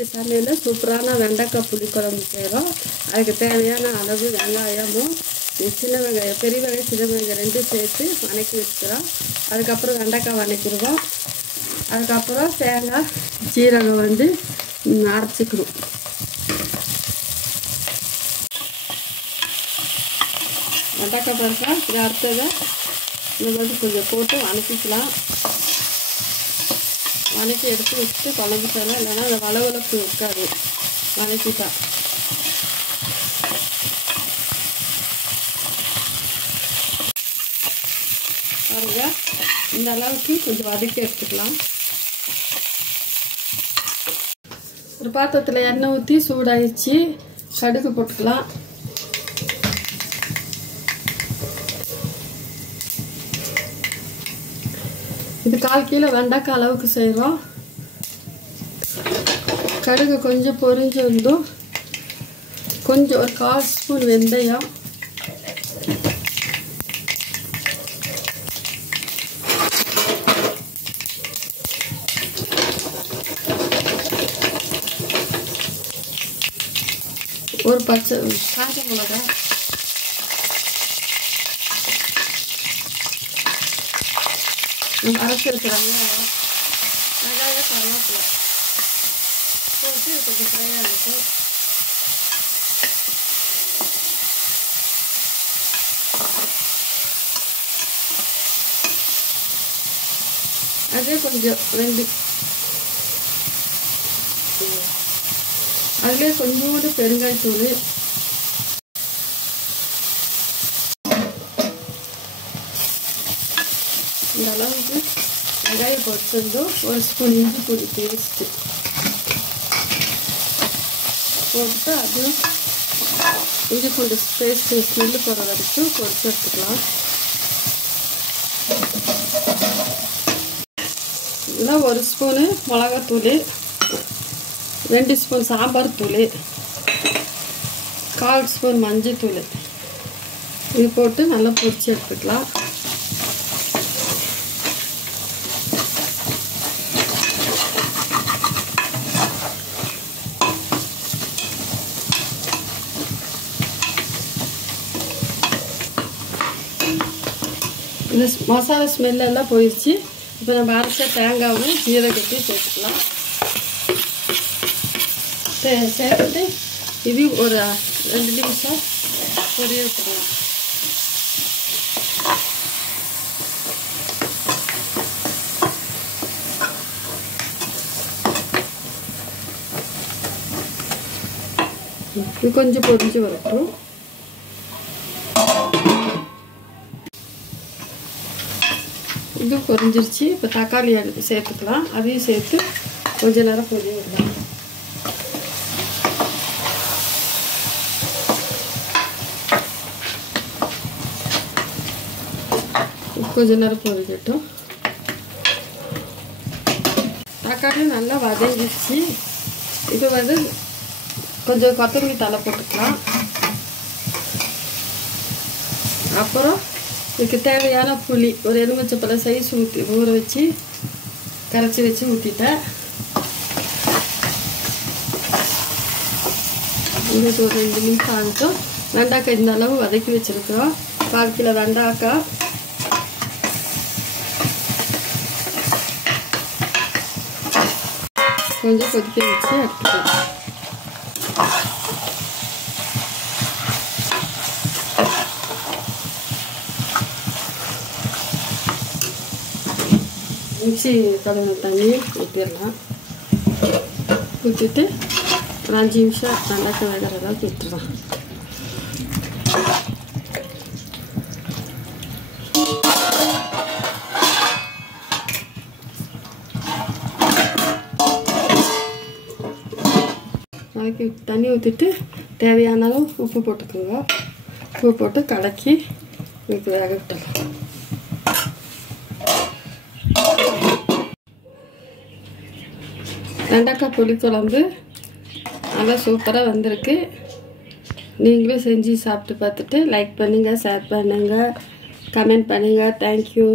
இன்னைக்கு சமையல் சூப்பரான வெண்டைக்காய் புளிக்குழம்பு செய்கிறோம். அதுக்கு தேவையான அளவு வெங்காயமும் சின்ன வெங்காயம் பெரிய வெங்காயம் சின்ன வெங்காயம் ரெண்டும் சேர்த்து வதக்கி வச்சுக்கிறோம். அதுக்கப்புறம் வெண்டைக்காய் வதக்கிடுவோம். அதுக்கப்புறம் தேங்காய் ஜீரகம் அரைச்சிக்கணும். வெண்டைக்காய் பாருங்க, இது அரைச்சதை இது கொஞ்சம் போட்டு வதக்கிக்கலாம். வதக்கி எடுத்து வச்சுட்டு குழம்பு செய்யலாம். இல்லைன்னா அந்த வளவளப்பு இருக்காது வதக்கிட்டா. பாருங்க, இந்த அளவுக்கு கொஞ்சம் வதக்கி எடுத்துக்கலாம். ஒரு பாத்திரத்தில் எண்ணெய் ஊற்றி சூடாயிடுச்சு. கடுகு போட்டுக்கலாம். இது 1/4 கிலோ வெண்டைக்காய் அளவுக்கு செய்கிறோம். கடுகு கொஞ்சம் பொரிஞ்சு வந்தும் கொஞ்சம் ஒரு 1/4 ஸ்பூன் வெந்தயம், ஒரு பச்சை காஞ்ச மிளகாய், அரைச்சி இருக்கிற வெங்காயம் கருவேப்பிலை போட்டு கொஞ்சம் ஃப்ரை ஆகிட்டு அதே கொஞ்சம் அதிலே கொஞ்சோண்டு பெருங்காயத்தூள், இந்த அளவுக்கு வெங்காயம் பொரிச்சதும் 1 ஸ்பூன் இஞ்சி பூண்டு பேஸ்ட்டு போட்டு அதுவும் இஞ்சி பூண்டு பேஸ்ட்டு ஸ்மெல்லு போகிற வரைக்கும் பொரிச்சு எடுத்துக்கலாம். இதில் 1 ஸ்பூனு மிளகாத்தூள், 2 ஸ்பூன் சாம்பார் தூள், 1/4 ஸ்பூன் மஞ்சள் தூள் இது போட்டு நல்லா பொரிச்சு எடுத்துக்கலாம். இந்த மசாலா ஸ்மெல்லாம் போயிடுச்சு. இப்போ நம்ம அரைச்ச தேங்காவும் ஜீரகத்தையும் சேர்த்துக்கலாம். சேர்த்துட்டு இது ஒரு 2 நிமிஷம் பொரிய விட்டுக்கலாம். இது கொஞ்சம் பொரிஞ்சு வரட்டும். இது பொரிஞ்சிருச்சு. இப்போ தக்காளி சேர்த்துக்கலாம். அதையும் சேர்த்து கொஞ்ச நேரம் பொரிய விடலாம். கொஞ்ச நேரம் பொரிக்கட்டும். தக்காளி நல்லா வதங்கிடுச்சு. இது கொஞ்சம் கொத்தமல்லி தழை போட்டுக்கலாம். அப்புறம் இதுக்கு தேவையான புளி ஒரு எலுமிச்சப்பழம் சைஸ் ஊற வச்சு கரைச்சி வச்சு ஊற்றிட்டேன். இது ஒரு 2 நிமிஷம் ஆகட்டும். வெண்டைக்காய் இந்த அளவு வதக்கி வச்சுருக்கிறோம். 1/4 கிலோ வெண்டைக்காய் கொஞ்சம் கொதிக்க வச்சு எடுத்துக்கலாம். மிக்ஸி கலந்த தண்ணி ஊற்றிடலாம். ஊற்றிட்டு ஒரு 5 நிமிஷம் வெண்டைக்காய் வேகிற அளவுக்கு விட்டுடலாம். அதுக்கு தண்ணி ஊற்றிட்டு தேவையான அளவு உப்பு போட்டுக்கோங்க. உப்பு போட்டு கலக்கி இதுக்கு வேக விட்டுடலாம். வெண்டைக்காய் புளிக்குழம்பு நல்லா சூப்பராக வந்திருக்கு. நீங்களும் செஞ்சு சாப்பிட்டு பார்த்துட்டு லைக் பண்ணுங்கள், ஷேர் பண்ணுங்கள், கமெண்ட் பண்ணுங்கள். தேங்க்யூ.